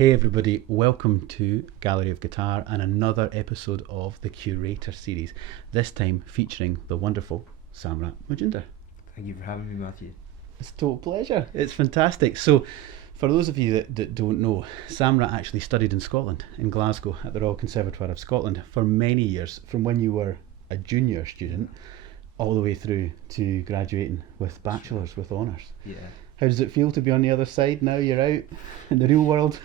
Hey everybody, welcome to Gallery of Guitar and another episode of the Curator Series, this time featuring the wonderful Samrat Majumder. Thank you for having me, Matthew. It's a total pleasure. It's fantastic. So, for those of you that don't know, Samrat actually studied in Scotland, in Glasgow, at the Royal Conservatoire of Scotland for many years, from when you were a junior student all the way through to graduating with bachelors, with honours. Yeah. How does it feel to be on the other side now you're out in the real world?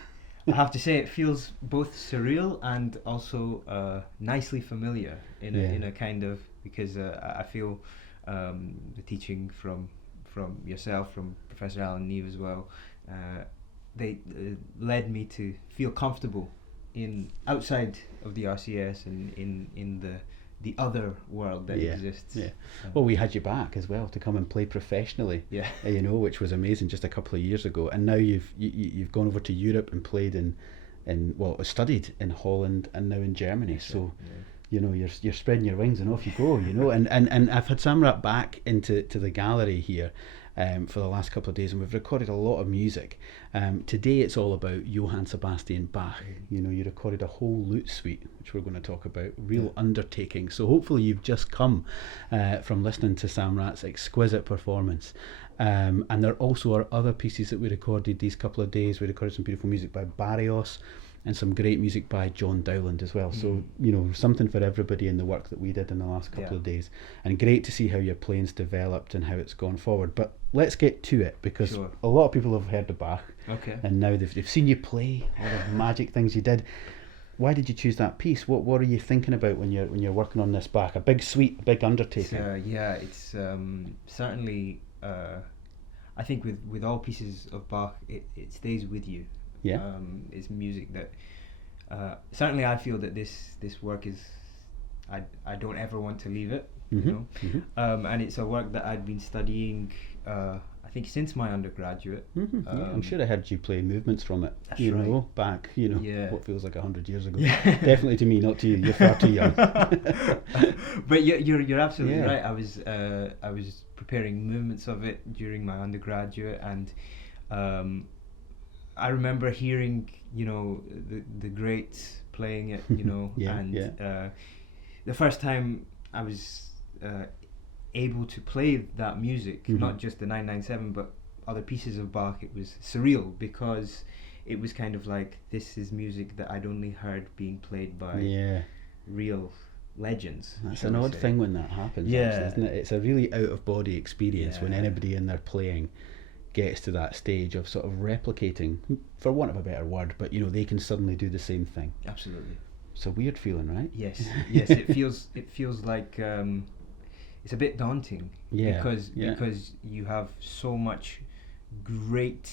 I have to say it feels both surreal and also nicely familiar in a kind of, because I feel the teaching from yourself, from Professor Alan Neve as well, they led me to feel comfortable outside of the RCS and in the other world that exists. Yeah. Well, we had you back as well to come and play professionally. Yeah. Which was amazing just a couple of years ago. And now you've gone over to Europe and played studied in Holland and now in Germany. That's so, right, you're spreading your wings and off you go. And I've had Samrat back into the gallery here for the last couple of days, and we've recorded a lot of music. Today it's all about Johann Sebastian Bach. You recorded a whole lute suite, which we're going to talk about. Real undertaking. So hopefully you've just come from listening to Samrat's exquisite performance. And there also are other pieces that we recorded these couple of days. We recorded some beautiful music by Barrios and some great music by John Dowland as well. So, something for everybody in the work that we did in the last couple of days. And great to see how your playing's developed and how it's gone forward. But let's get to it, because a lot of people have heard of Bach. Okay. And now they've seen you play, all the magic things you did. Why did you choose that piece? What are you thinking about when you're working on this Bach? A big suite, a big undertaking. It's certainly, I think with all pieces of Bach, it stays with you. Yeah. It's music that certainly I feel that this work is, I don't ever want to leave it. And it's a work that I'd been studying I think since my undergraduate. I'm sure I heard you play movements from it. That's right. Back what feels like 100 years ago. Yeah. Definitely to me, not to you. You're far too young. But you're absolutely right. I was preparing movements of it during my undergraduate, and I remember hearing the greats playing it, the first time I was able to play that music, not just the 997 but other pieces of Bach, it was surreal, because it was kind of like, this is music that I'd only heard being played by real legends. That's an odd thing when that happens, actually, isn't it? It's a really out of body experience when anybody in their playing gets to that stage of sort of replicating, for want of a better word, but they can suddenly do the same thing. Absolutely. It's a weird feeling, right? Yes. It feels like it's a bit daunting, because you have so much great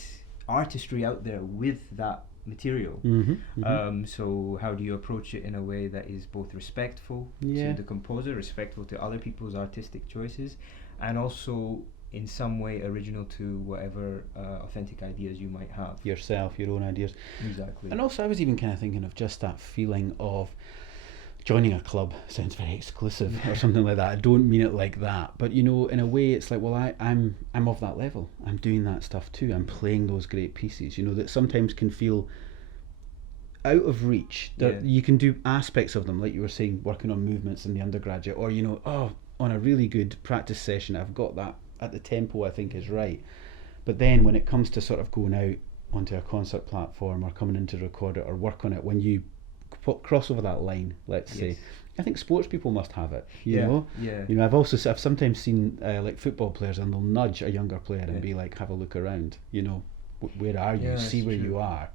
artistry out there with that material. So how do you approach it in a way that is both respectful to the composer, respectful to other people's artistic choices, and also in some way original to whatever authentic ideas you might have yourself, your own ideas. Exactly. And also I was even kind of thinking of just that feeling of joining a club. Sounds very exclusive or something like that. I don't mean it like that, but in a way it's like, well, I'm of that level. I'm doing that stuff too. I'm playing those great pieces that sometimes can feel out of reach. You can do aspects of them, like you were saying, working on movements in the undergraduate, or on a really good practice session I've got that at the tempo I think is right. But then when it comes to sort of going out onto a concert platform or coming in to record it or work on it, when you cross over that line, let's say, I think sports people must have it. I've sometimes seen like football players, and they'll nudge a younger player and be like, have a look around, where are you, see where you are,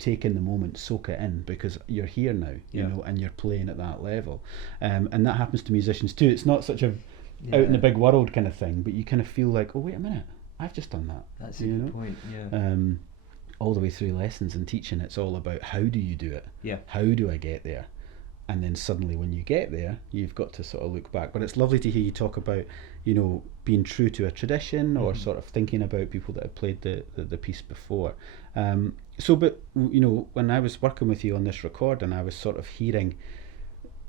take in the moment, soak it in, because you're here now, and you're playing at that level. And that happens to musicians too. It's not such a out in the big world kind of thing, but you kind of feel like, oh wait a minute, I've just done that. That's a good point. All the way through lessons and teaching, it's all about, how do you do it? How do I get there? And then suddenly when you get there, you've got to sort of look back. But it's lovely to hear you talk about being true to a tradition, or sort of thinking about people that have played the piece before. But when I was working with you on this recording, I was sort of hearing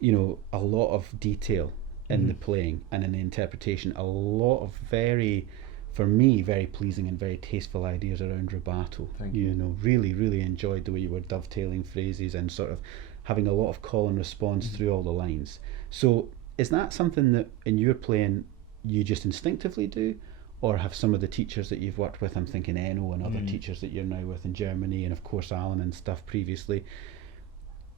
a lot of detail in the playing and in the interpretation, a lot of very for me, very pleasing and very tasteful ideas around rubato. Thank you. You know, really enjoyed the way you were dovetailing phrases and sort of having a lot of call and response through all the lines. So is that something that in your playing you just instinctively do, or have some of the teachers that you've worked with, I'm thinking Enno and other teachers that you're now with in Germany, and of course Alan and stuff previously,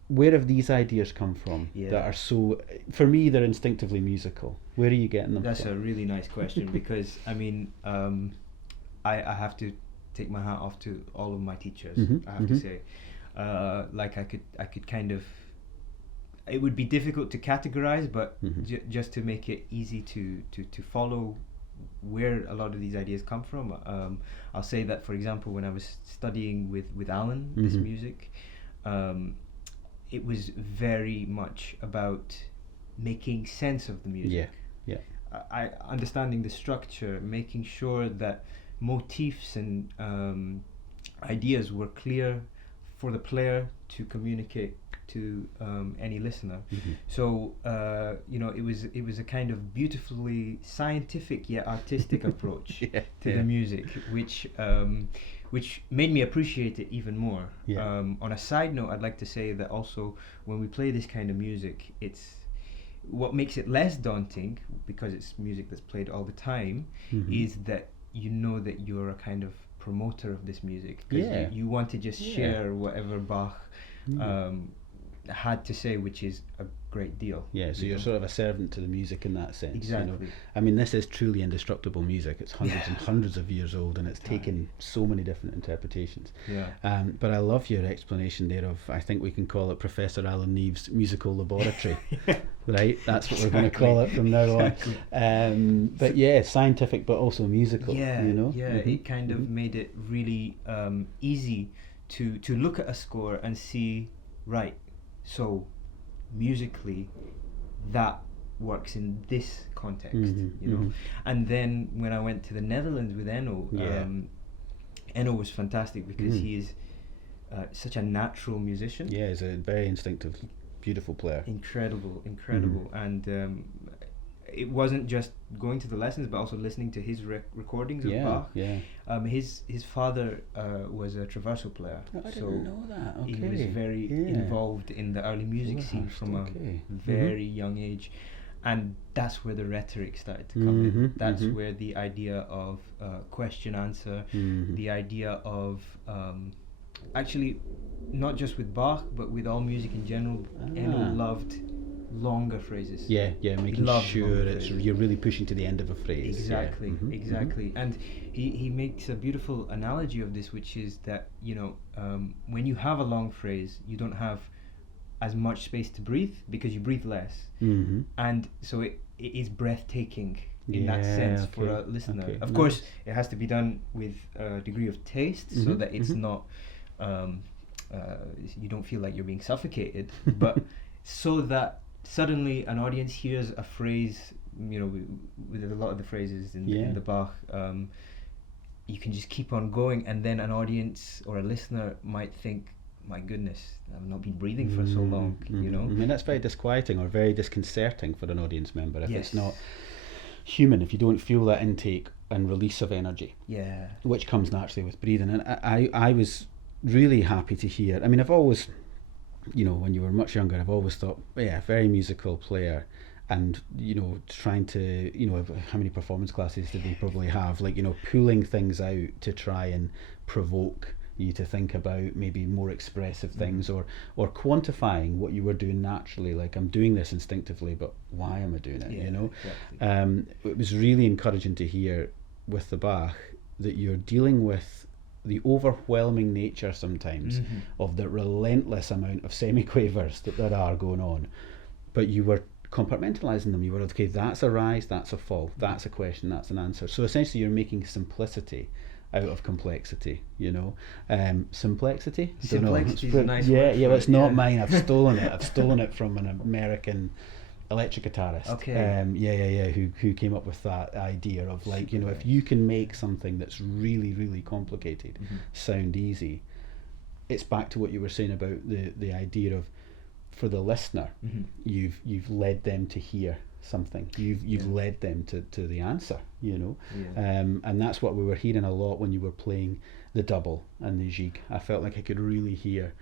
where have these ideas come from that are so, for me, they're instinctively musical? Where are you getting them from? That's a really nice question because, I mean, I have to take my hat off to all of my teachers, I have to say. Like I could kind of, it would be difficult to categorize, but just to make it easy to follow where a lot of these ideas come from, I'll say that, for example, when I was studying with Alan this music, it was very much about making sense of the music. I understanding the structure, making sure that motifs and ideas were clear for the player to communicate to any listener. So you know, it was a kind of beautifully scientific yet artistic approach to the music, which made me appreciate it even more. On a side note, I'd like to say that also when we play this kind of music, it's what makes it less daunting, because it's music that's played all the time, is that you know that you're a kind of promoter of this music, because you want to just share whatever Bach had to say, which is a great deal. So you're sort of a servant to the music in that sense. Exactly. You know? I mean, this is truly indestructible music. It's hundreds and hundreds of years old, and it's taken so many different interpretations. But I love your explanation there of, I think we can call it Professor Alan Neve's musical laboratory. Right? That's what we're going to call it from now on. But scientific but also musical. You know? It kind of made it really easy to look at a score and see, right, so musically that works in this context, you know. And then when I went to the Netherlands with Enno, Enno was fantastic because he is such a natural musician. He's a very instinctive, beautiful player. Incredible. And it wasn't just going to the lessons, but also listening to his recordings of Bach. His father was a traverso player. I didn't know that. Okay. He was very involved in the early music scene from a very young age, and that's where the rhetoric started to come in. That's where the idea of question answer, the idea of actually not just with Bach but with all music in general. Enno loved longer phrases. Making sure you're really pushing to the end of a phrase. Exactly. And he makes a beautiful analogy of this, which is that, you know, when you have a long phrase, you don't have as much space to breathe because you breathe less, and so it is breathtaking in that sense for a listener. Of course, it has to be done with a degree of taste, so that it's not you don't feel like you're being suffocated, but so that suddenly an audience hears a phrase, you know, with a lot of the phrases in the Bach, you can just keep on going, and then an audience or a listener might think, my goodness, I've not been breathing for so long, you know. I mean, that's very disquieting or very disconcerting for an audience member if it's not human, if you don't feel that intake and release of energy, which comes naturally with breathing. And I was really happy to hear, I mean, I've always, you know, when you were much younger, I've always thought, very musical player, and, you know, trying to, you know, how many performance classes did they probably have, like, you know, pulling things out to try and provoke you to think about maybe more expressive things, or quantifying what you were doing naturally, like, I'm doing this instinctively, but why am I doing it, you know? It was really encouraging to hear with the Bach that you're dealing with the overwhelming nature sometimes of the relentless amount of semiquavers that there are going on, but you were compartmentalizing them. You were, okay, that's a rise, that's a fall, that's a question, that's an answer. So essentially you're making simplicity out of complexity, you know. Simplexity? Simplexity is a nice word. Well, it's not mine. I've stolen it. I've stolen it from an American electric guitarist. Who came up with that idea of, like, you know, if you can make something that's really, really complicated sound easy, it's back to what you were saying about the idea of, for the listener, you've led them to hear something. You've led them to the answer, you know. Yeah. And that's what we were hearing a lot when you were playing the double and the jig. I felt like I could really hear,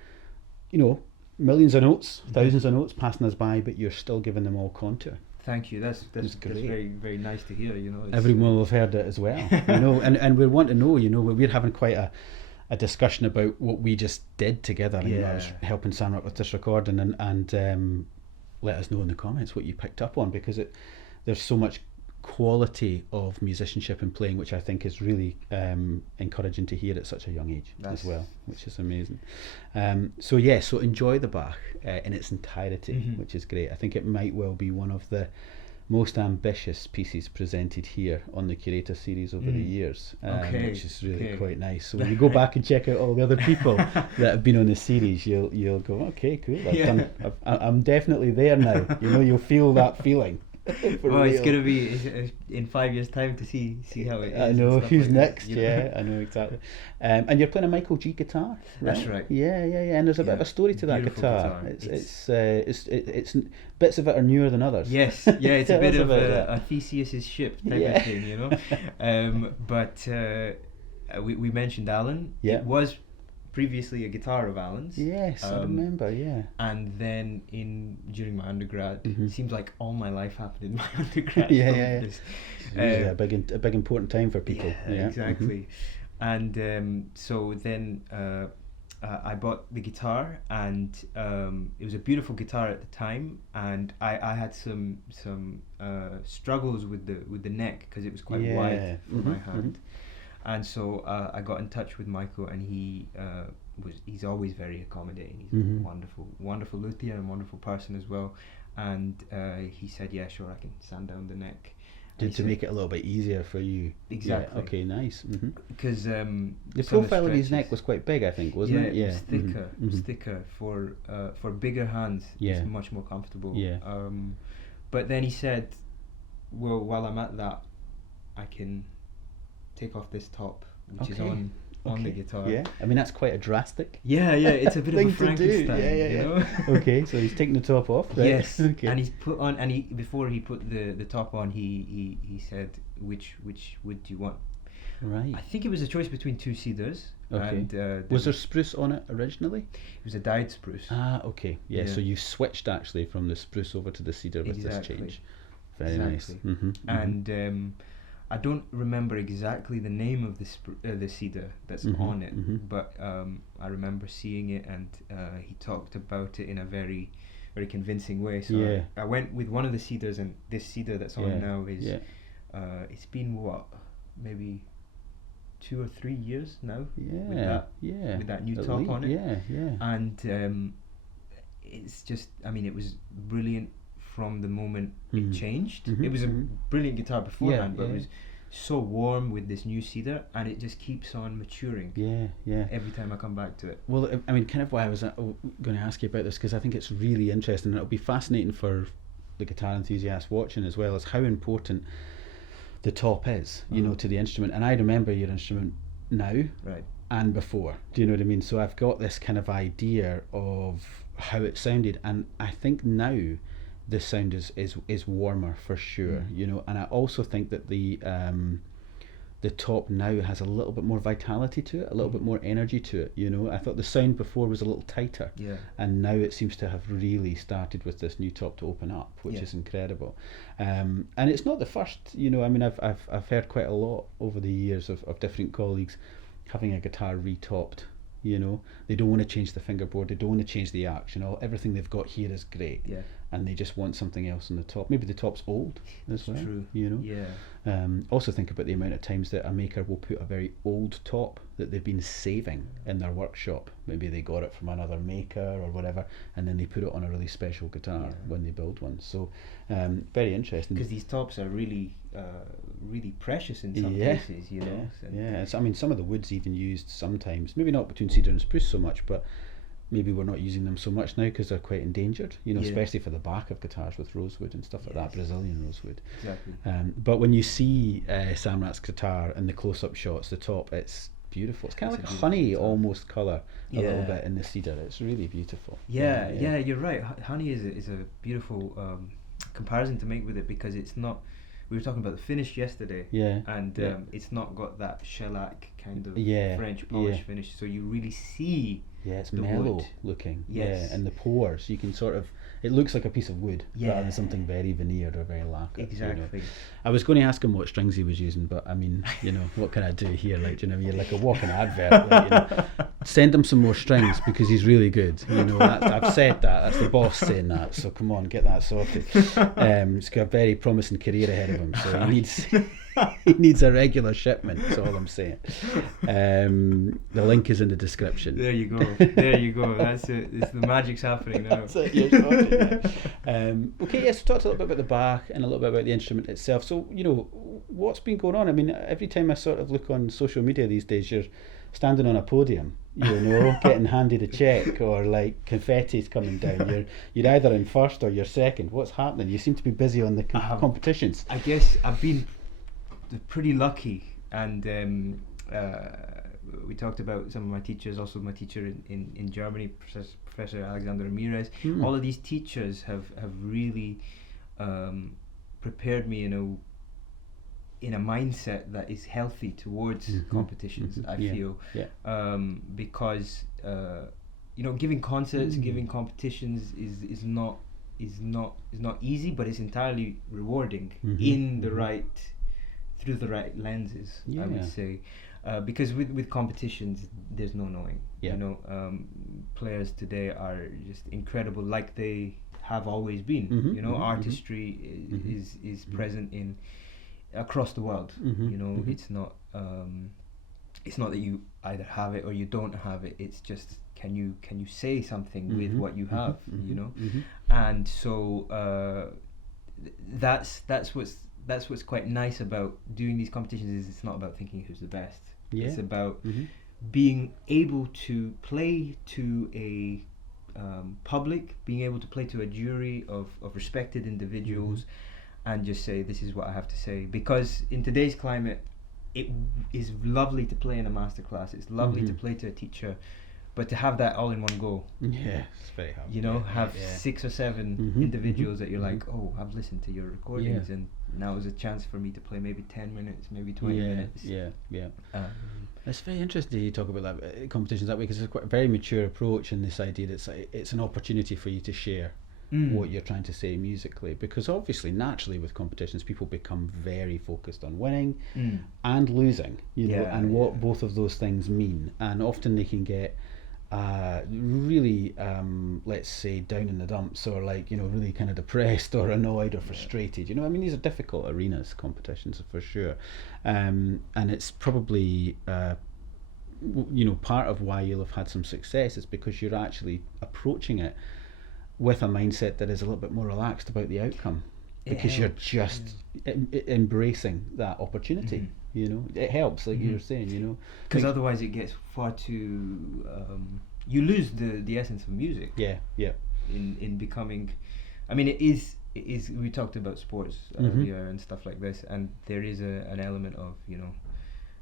you know, millions of notes, thousands of notes passing us by, but you're still giving them all contour. Thank you. That's very, very nice to hear. You know, everyone will have heard it as well. You know, and we want to know. You know, we're having quite a discussion about what we just did together. And, you know, I was helping Samrat with this recording, and let us know in the comments what you picked up on, because there's so much quality of musicianship and playing, which I think is really encouraging to hear at such a young age as well, which is amazing. So enjoy the Bach in its entirety, which is great. I think it might well be one of the most ambitious pieces presented here on the Curator Series over the years, which is really quite nice. So when you go back and check out all the other people that have been on the series, you'll go, okay, cool, I'm definitely there now. You know, you'll feel that feeling. Well, it's going to be in 5 years' time to see how it is. I know who's like next. I know exactly. And you're playing a Michael G guitar, right? That's right. Yeah. And there's a bit of a story to that guitar. It's bits of it are newer than others. Yes, it's a bit of a Theseus's ship type of thing, you know. But we mentioned Alan. Yeah. It was previously a guitar of Alan's. Yes, I remember, And then during my undergrad, it seems like all my life happened in my undergrad. It's usually a big important time for people. Yeah, exactly. And so then I bought the guitar, and it was a beautiful guitar at the time, and I had some struggles with the neck, because it was quite wide for my hand. And so I got in touch with Michael, and he's always very accommodating. He's a wonderful luthier and wonderful person as well. And he said, yeah, sure, I can sand down the neck. To make it a little bit easier for you. Exactly. Yeah, okay, nice. Because the profile of his neck was quite big, I think, wasn't it? Yeah, it was thicker. For bigger hands, it's much more comfortable. Yeah. But then he said, well, while I'm at that, I can take off this top, which is on the guitar. Yeah, I mean, that's quite a drastic. Yeah, it's a bit of a Frankenstein. You know? Okay, so he's taking the top off, right? Yes. Okay. And he's put on, and before he put the top on, he said, which wood do you want? Right. I think it was a choice between two cedars. Okay. And was there spruce on it originally? It was a dyed spruce. Ah, okay. Yeah. So you switched actually from the spruce over to the cedar with this change. Very nice. And I don't remember exactly the name of the cedar that's on it, but I remember seeing it, and he talked about it in a very, very convincing way. So I went with one of the cedars, and this cedar that's on now is it's been maybe 2 or 3 years now with that new top on it. And it's just, I mean, it was brilliant from the moment it changed. It was a brilliant guitar beforehand, but it was so warm with this new cedar, and it just keeps on maturing. Every time I come back to it. Well, I mean, kind of why I was going to ask you about this, because I think it's really interesting, and it'll be fascinating for the guitar enthusiasts watching as well, as how important the top is, you know, to the instrument. And I remember your instrument now and before. Do you know what I mean? So I've got this kind of idea of how it sounded, and I think now the sound is warmer for sure, you know. And I also think that the top now has a little bit more vitality to it, a little bit more energy to it, you know. I thought the sound before was a little tighter, and now it seems to have really started with this new top to open up, which is incredible. And it's not the first, you know. I mean, I've heard quite a lot over the years of different colleagues having a guitar retopped. You know, they don't want to change the fingerboard, they don't want to change the arcs, you know, everything they've got here is great, and they just want something else on the top. Maybe the top's old as well, you know. Also think about the amount of times that a maker will put a very old top that they've been saving in their workshop. Maybe they got it from another maker or whatever, and then they put it on a really special guitar when they build one. So very interesting, because these tops are really really precious in some cases, you know. So, I mean, some of the woods even used sometimes, maybe not between cedar and spruce so much, but maybe we're not using them so much now because they're quite endangered, you know, especially for the back of guitars with rosewood and stuff like that, Brazilian rosewood. Exactly. But when you see Samrat's guitar in the close-up shots, the top, it's beautiful. It's kind of like a honey almost colour a little bit in the cedar. It's really beautiful. Yeah, you're right. Honey is a beautiful comparison to make with it, because it's not. We were talking about the finish yesterday, and it's not got that shellac kind of French polish finish. So you really see. Yeah, it's mellow wood. Looking. Yes. Yeah, and the pores, you can sort of, it looks like a piece of wood rather than something very veneered or very lacquered. Exactly. You know. I was going to ask him what strings he was using, but I mean, you know, what can I do here? Like, you know, you're like a walking advert. Like, you know, send him some more strings because he's really good. You know, I've said that. That's the boss saying that. So come on, get that sorted. He's got a very promising career ahead of him, so he needs a regular shipment. That's all I'm saying. The link is in the description. There you go. There you go. That's it. It's the magic's happening now. That's it. You're sorted. Okay, yes. We talked a little bit about the Bach and a little bit about the instrument itself. So, you know, what's been going on? I mean, every time I sort of look on social media these days, you're standing on a podium, you know, getting handed a check, or like confetti's coming down. You're either in first or you're second. What's happening? You seem to be busy on the competitions. I guess I've been pretty lucky, and we talked about some of my teachers, also my teacher in Germany, Professor Alexander Ramirez. All of these teachers have really prepared me in a mindset that is healthy towards competitions. I feel because you know, giving concerts, giving competitions is not easy, but it's entirely rewarding through the right lenses. I would say. Because with competitions, there's no knowing. You know, players today are just incredible, like they have always been. You know, artistry is present across the world. You know, it's not that you either have it or you don't have it. It's just can you say something with what you have. You know, and so that's what's quite nice about doing these competitions, is it's not about thinking who's the best. It's about being able to play to a public, being able to play to a jury of respected individuals, and just say, this is what I have to say. Because in today's climate, it is lovely to play in a masterclass, it's lovely to play to a teacher, but to have that all in one go, it's very hard. You know, have 6 or 7 individuals that you're like, oh, I've listened to your recordings, and now is a chance for me to play maybe 10 minutes, maybe 20 minutes. It's very interesting you talk about that competitions that way, because it's quite a very mature approach in this idea that it's an opportunity for you to share what you're trying to say musically, because obviously naturally with competitions people become very focused on winning and losing, you know, and what both of those things mean, and often they can get really let's say down in the dumps, or like, you know, really kind of depressed or annoyed or frustrated. You know, I mean, these are difficult arenas, competitions, for sure, and it's probably you know, part of why you'll have had some success is because you're actually approaching it with a mindset that is a little bit more relaxed about the outcome, because you're just embracing that opportunity. You know, it helps, like you were saying, you know, because otherwise it gets far too you lose the essence of music. In becoming, I mean, it is we talked about sports earlier and stuff like this, and there is an element of, you know,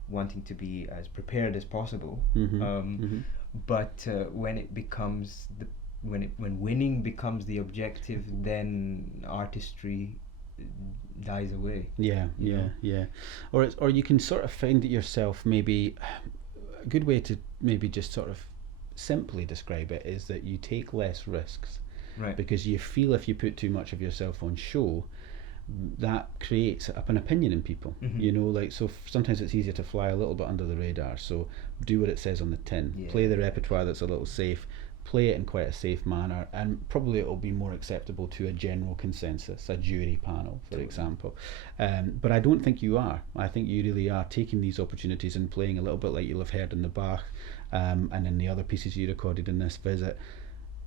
wanting to be as prepared as possible, but when it becomes when winning becomes the objective, then artistry dies away. Or you can sort of find it yourself. Maybe a good way to maybe just sort of simply describe it is that you take less risks, because you feel if you put too much of yourself on show, that creates up an opinion in people. You know, like, so sometimes it's easier to fly a little bit under the radar, so do what it says on the tin, play the repertoire that's a little safe, play it in quite a safe manner, and probably it will be more acceptable to a general consensus, a jury panel, for example. But I don't think you are. I think you really are taking these opportunities and playing a little bit like you'll have heard in the Bach and in the other pieces you recorded in this visit.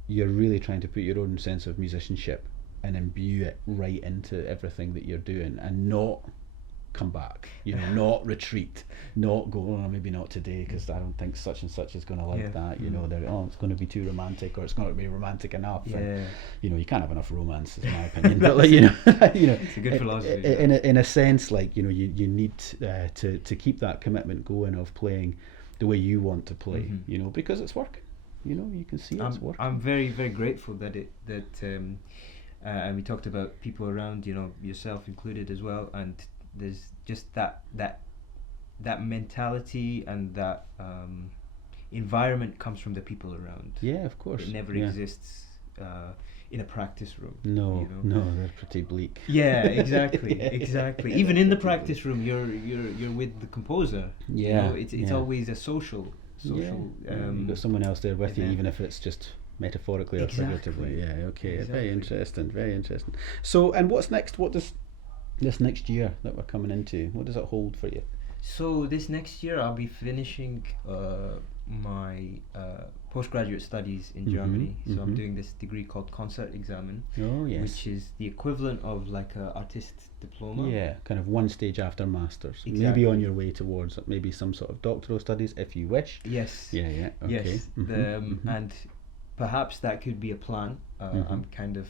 You're really trying to put your own sense of musicianship and imbue it right into everything that you're doing, and not come back, you know, not retreat, not go, oh, maybe not today because I don't think such and such is going to like that, you know, it's going to be too romantic, or it's going to be romantic enough, and, you know, you can't have enough romance, is my opinion. But like, you know, it's a good philosophy. In a sense, like, you know, you need to keep that commitment going of playing the way you want to play, you know, because it's working. You know, you can see it's working. I'm very, very grateful that and we talked about people around, yourself included as well, and there's just that mentality and that environment comes from the people around. Yeah, of course. It never exists in a practice room. No, they're pretty bleak. Yeah, exactly, exactly. Even in the practice room, you're with the composer. Yeah, it's always a social. You've got someone else there with you, even if it's just metaphorically or figuratively. Yeah, okay, very interesting. So, and what's next? What does this next year that we're coming into, what does it hold for you? So this next year I'll be finishing my postgraduate studies in Germany. So I'm doing this degree called Concertexamen, which is the equivalent of like a artist diploma. Yeah, kind of one stage after masters. Exactly. Maybe on your way towards maybe some sort of doctoral studies if you wish. Yes. Yeah. Okay. Yes. And perhaps that could be a plan. I'm kind of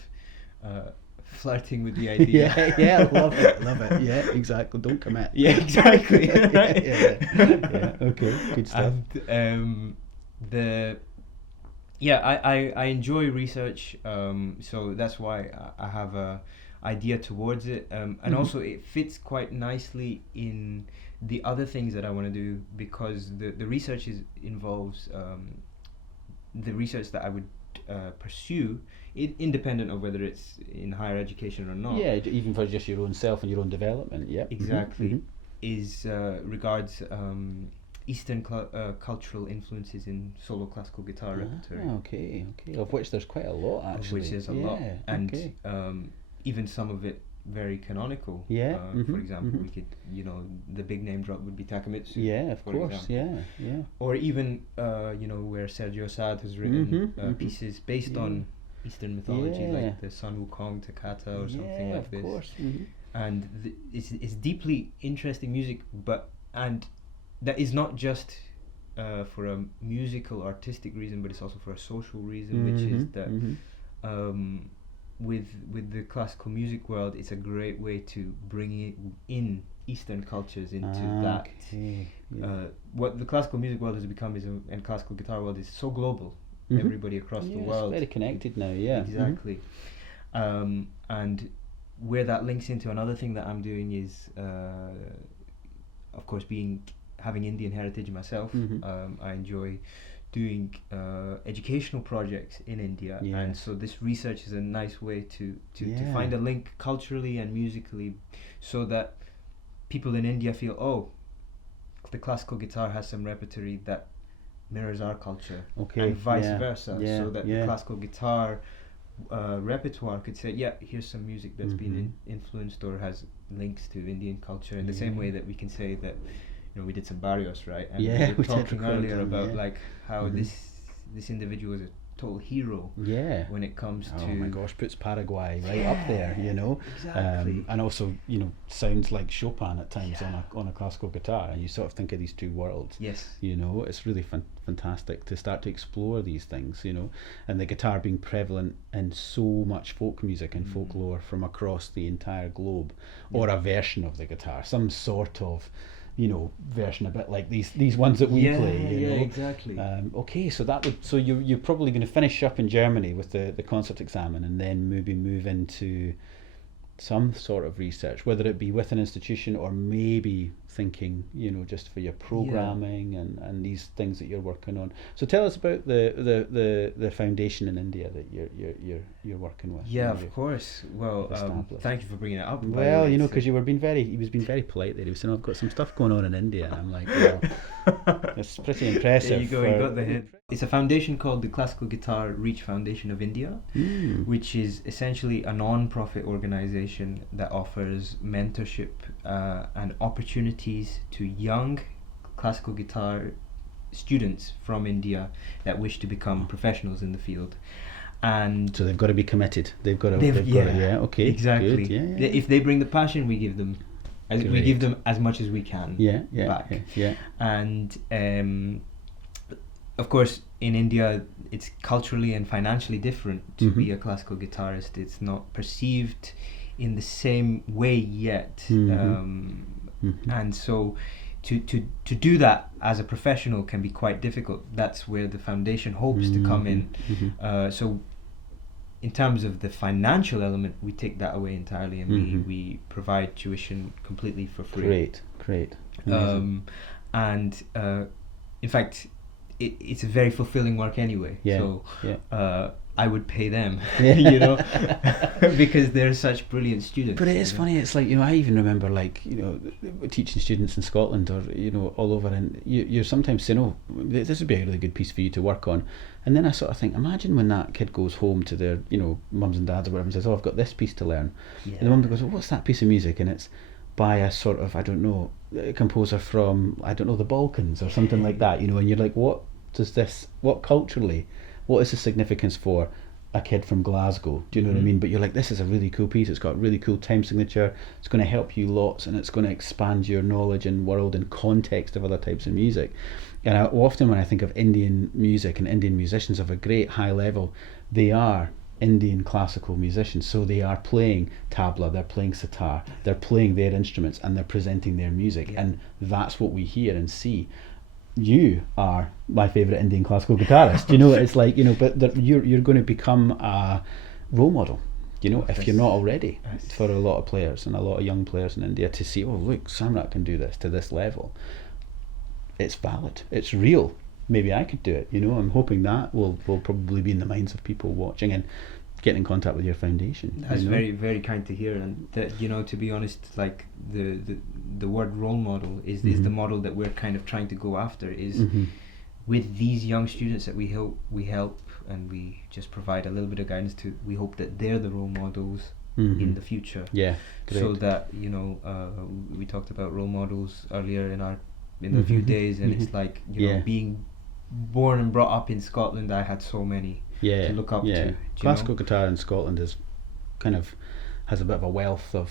flirting with the idea. yeah, love it. Yeah, exactly. Don't commit. Yeah, exactly. yeah. Okay, good stuff. And I enjoy research. So that's why I have a idea towards it. And also it fits quite nicely in the other things that I want to do, because the research involves the research that I would pursue, independent of whether it's in higher education or not. Yeah, even for just your own self and your own development. Yeah, exactly. Is regards Eastern cultural influences in solo classical guitar repertory. Okay. Of which there's quite a lot, actually. Of which there's a lot, and even some of it very canonical. Yeah. For example, we could, the big name drop would be Takemitsu. Yeah, of course. Example. Yeah. Or even where Sergio Assad has written pieces based on Eastern mythology, like the Sun Wukong Toccata or something like this. Of course. And it's deeply interesting music, and that is not just for a musical artistic reason, but it's also for a social reason, which is that with the classical music world, it's a great way to bring in Eastern cultures into that. What the classical music world has become and classical guitar world is so global. Everybody across the world. It's very connected now. Yeah, exactly. And where that links into another thing that I'm doing is, of course, having Indian heritage myself. I enjoy doing educational projects in India, and so this research is a nice way to find a link culturally and musically, so that people in India feel, the classical guitar has some repertory that mirrors our culture, and vice versa, so that the classical guitar repertoire could say, here's some music that's been influenced or has links to Indian culture, in the same way that we can say that we did some Barrios, right? And we were talking earlier about like how this individual is a total hero. Yeah. When it comes to, oh my gosh, puts Paraguay right up there, Exactly. And also, sounds like Chopin at times on a classical guitar, and you sort of think of these two worlds. Yes. It's really fantastic to start to explore these things, and the guitar being prevalent in so much folk music and folklore from across the entire globe, or a version of the guitar, some sort of version, a bit like these ones that we play. Exactly. Okay, so you're probably going to finish up in Germany with the Concertexamen, and then maybe move into some sort of research, whether it be with an institution or maybe thinking, just for your programming and these things that you're working on. So tell us about the foundation in India that you're working with. Yeah, of course. Well, thank you for bringing it up. Well, because he was being very polite there. He was saying, I've got some stuff going on in India, and I'm like, well, it's pretty impressive. There you go, you got the hit. It's a foundation called the Classical Guitar Reach Foundation of India, which is essentially a non-profit organization that offers mentorship and opportunities to young classical guitar students from India that wish to become professionals in the field. And so they've got to be committed. Okay, exactly. Good, If they bring the passion, we give them as much as we can back. And of course, in India, it's culturally and financially different to be a classical guitarist. It's not perceived in the same way yet, and so to do that as a professional can be quite difficult. That's where the foundation hopes to come in. So in terms of the financial element, we take that away entirely, and we provide tuition completely for free. Great. And in fact, it's a very fulfilling work anyway. So I would pay them, you know, because they're such brilliant students. But it is funny. It's like, you know, I even remember, like, you know, teaching students in Scotland or, you know, all over, and you're sometimes saying, oh, this would be a really good piece for you to work on. And then I sort of think, imagine when that kid goes home to their, you know, mums and dads or whatever and says, oh, I've got this piece to learn. And the mum goes, well, what's that piece of music? And it's by a sort of, I don't know, a composer from, I don't know, the Balkans or something like that, you know, and you're like, what culturally, what is the significance for a kid from Glasgow? Do you know what I mean? But you're like, this is a really cool piece. It's got a really cool time signature. It's going to help you lots, and it's going to expand your knowledge and world and context of other types of music. And often when I think of Indian music and Indian musicians of a great high level, they are Indian classical musicians. So they are playing tabla, they're playing sitar, they're playing their instruments, and they're presenting their music. And that's what we hear and see. You are my favourite Indian classical guitarist. You know, it's like, you know, but you're going to become a role model, you know, if you're not already, for a lot of players and a lot of young players in India to see, oh, look, Samrat can do this to this level. It's valid. It's real. Maybe I could do it, you know. I'm hoping that will probably be in the minds of people watching and get in contact with your foundation. That's very, very kind to hear. And that, you know, to be honest, like the word role model is the model that we're kind of trying to go after, is with these young students that we help and we just provide a little bit of guidance to. We hope that they're the role models in the future. Yeah, great. So that, you know, we talked about role models earlier in a few days, and it's like, you know, being born and brought up in Scotland, I had so many to look up to. Classical guitar in Scotland is kind of has a bit of a wealth of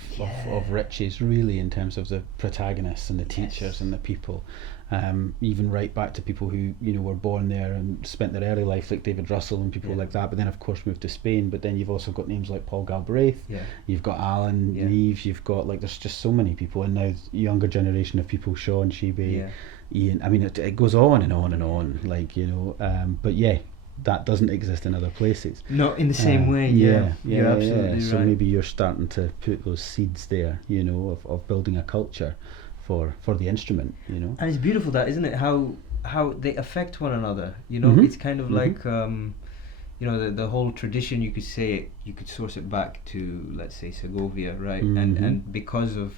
riches, really, in terms of the protagonists and the teachers and the people, even right back to people who, you know, were born there and spent their early life, like David Russell and people like that, but then of course moved to Spain. But then you've also got names like Paul Galbraith, you've got Alan Neves, you've got, like, there's just so many people, and now younger generation of people, Sean Shebe, Ian, I mean, it goes on and on and on, like, you know, but that doesn't exist in other places. Not in the same way. You're absolutely right. So maybe you're starting to put those seeds there, you know, of building a culture for the instrument, you know. And it's beautiful, that, isn't it? How they affect one another. You know, it's kind of like, you know, the whole tradition. You could say you could source it back to, let's say, Segovia, right? And because of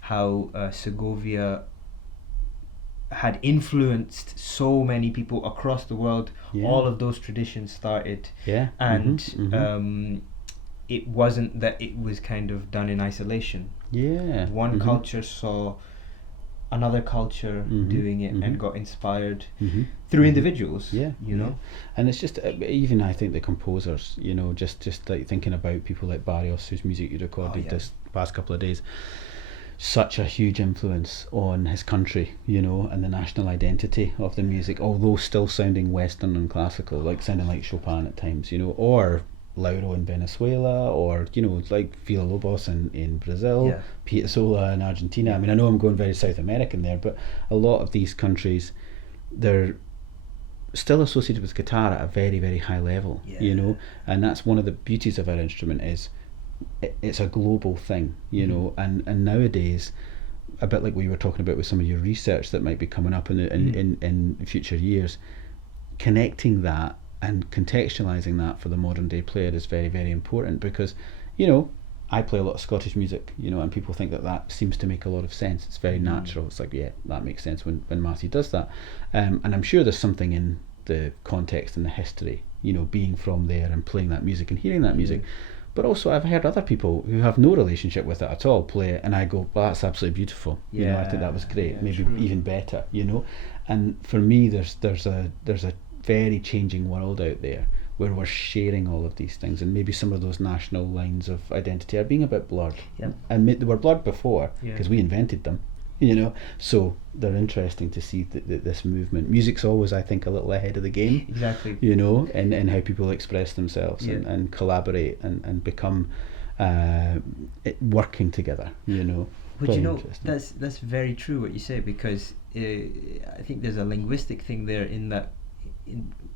how Segovia had influenced so many people across the world, all of those traditions started, and it wasn't that it was kind of done in isolation. One culture saw another culture doing it and got inspired through individuals, you know. And it's just, even I think the composers, you know, just like thinking about people like Barrios, whose music you recorded this past couple of days, such a huge influence on his country, you know, and the national identity of the music, although still sounding Western and classical, like sounding like Chopin at times, you know, or Lauro in Venezuela, or, you know, like Villa-Lobos in Brazil, Piazzolla in Argentina. I mean, I know I'm going very South American there, but a lot of these countries, they're still associated with guitar at a very, very high level, you know, and that's one of the beauties of our instrument, is it's a global thing, you know, and nowadays, a bit like we were talking about with some of your research that might be coming up in future years, connecting that and contextualizing that for the modern day player is very, very important, because, you know, I play a lot of Scottish music, you know, and people think that seems to make a lot of sense. It's very natural. It's like, yeah, that makes sense when Matthew does that, and I'm sure there's something in the context and the history, you know, being from there and playing that music and hearing that music. But also, I've heard other people who have no relationship with it at all play it, and I go, well, that's absolutely beautiful. You know, I think that was great, maybe even better, you know. And for me, there's a very changing world out there where we're sharing all of these things, and maybe some of those national lines of identity are being a bit blurred. And they were blurred before because we invented them, you know. So they're interesting to see this movement. Music's always, I think, a little ahead of the game. Exactly. You know, and how people express themselves and collaborate and become working together. You know. But you know, that's very true what you say, because I think there's a linguistic thing there, in that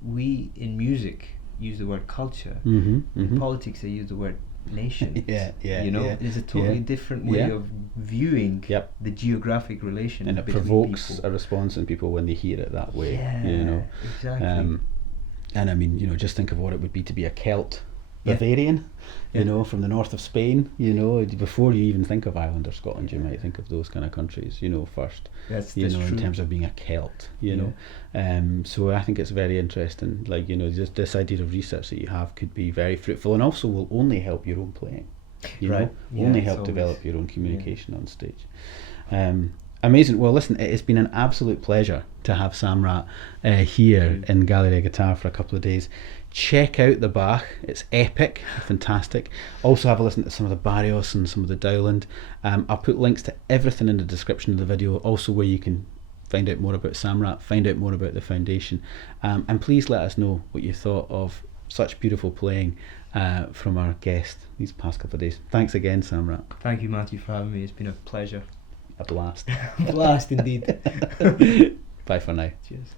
we in music use the word culture. Mm-hmm. In politics, they use the word nation. You know, there's a totally different way of viewing Yep. the geographic relation, and it between provokes people. a response in people when they hear it that way. Yeah, you know, exactly. and I mean, you know, just think of what it would be to be a Celt Bavarian, you know, from the north of Spain. You know, before you even think of Ireland or Scotland, you might think of those kind of countries, you know, first. That's you know, true. in terms of being a Celt, you know. So I think it's very interesting. Like, you know, just this idea of research that you have could be very fruitful, and also will only help your own playing. You know, only help develop your own communication on stage. Amazing. Well, listen, it has been an absolute pleasure to have Samrat here in Galleria Guitar for a couple of days. Check out the Bach, it's epic, fantastic. Also have a listen to some of the Barrios and some of the Dowland. I'll put links to everything in the description of the video, also where you can find out more about Samrat, find out more about the foundation, and please let us know what you thought of such beautiful playing from our guest these past couple of days. Thanks again, Samrat. Thank you, Matthew, for having me. It's been a pleasure. A blast. Blast indeed. Bye for now. Cheers.